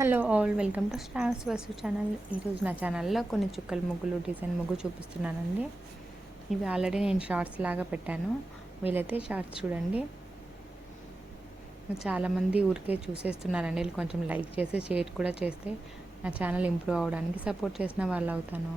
Hello all, welcome to stars Vasu channel. ఈరోజు నా ఛానల్లో కొన్ని చుక్కల ముగ్గులు, డిజైన్ ముగ్గు చూపిస్తున్నానండి. ఇవి ఆల్రెడీ నేను షార్ట్స్ లాగా పెట్టాను, వీలైతే షార్ట్స్ చూడండి. చాలామంది ఊరికే చూసేస్తున్నారండి, కొంచెం లైక్ చేసి షేర్ కూడా చేస్తే నా ఛానల్ ఇంప్రూవ్ అవ్వడానికి సపోర్ట్ చేసిన వాళ్ళు అవుతాను.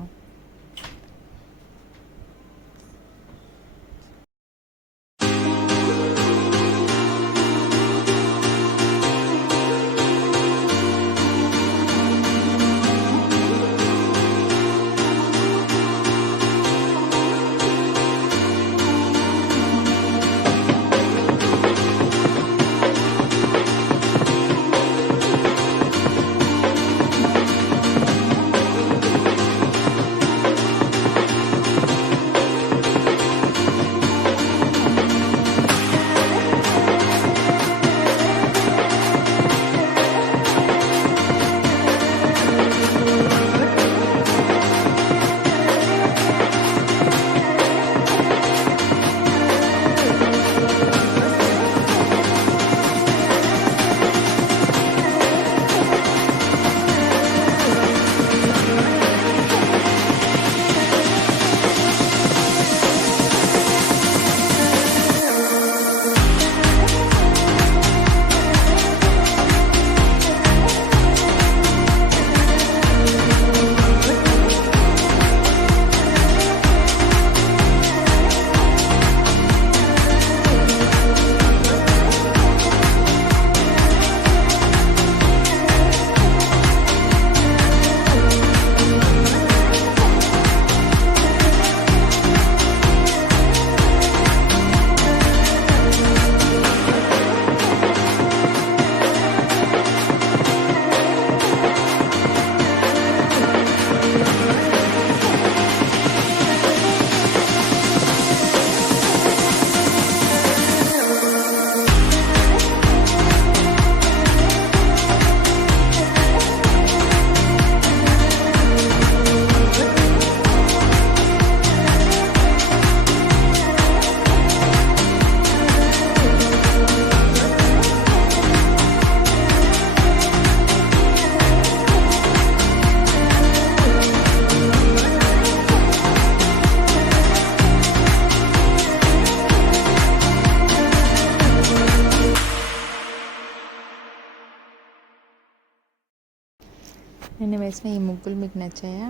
నేను వేసిన ఈ ముగ్గులు మీకు నచ్చాయా?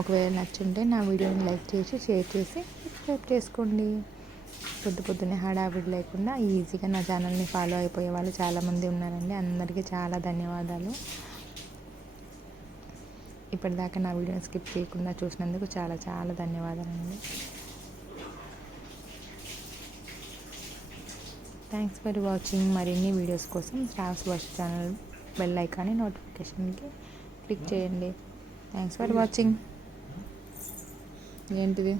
ఒకవేళ నచ్చుంటే నా వీడియోని లైక్ చేసి షేర్ చేసి సబ్స్క్రైబ్ చేసుకోండి. పొద్దున్నే హడావిడి లేకుండా ఈజీగా నా ఛానల్ని ఫాలో అయిపోయే వాళ్ళు చాలామంది ఉన్నారండి. అందరికీ చాలా ధన్యవాదాలు. ఇప్పటిదాకా నా వీడియోని స్కిప్ చేయకుండా చూసినందుకు చాలా చాలా ధన్యవాదాలండి. Thanks for watching. మరిన్ని వీడియోస్ కోసం స్టార్స్ వసు ఛానల్ బెల్ ఐకాన్ని నోటిఫికేషన్కి క్లిక్ చేయండి. Thanks for watching. ఏంటిది?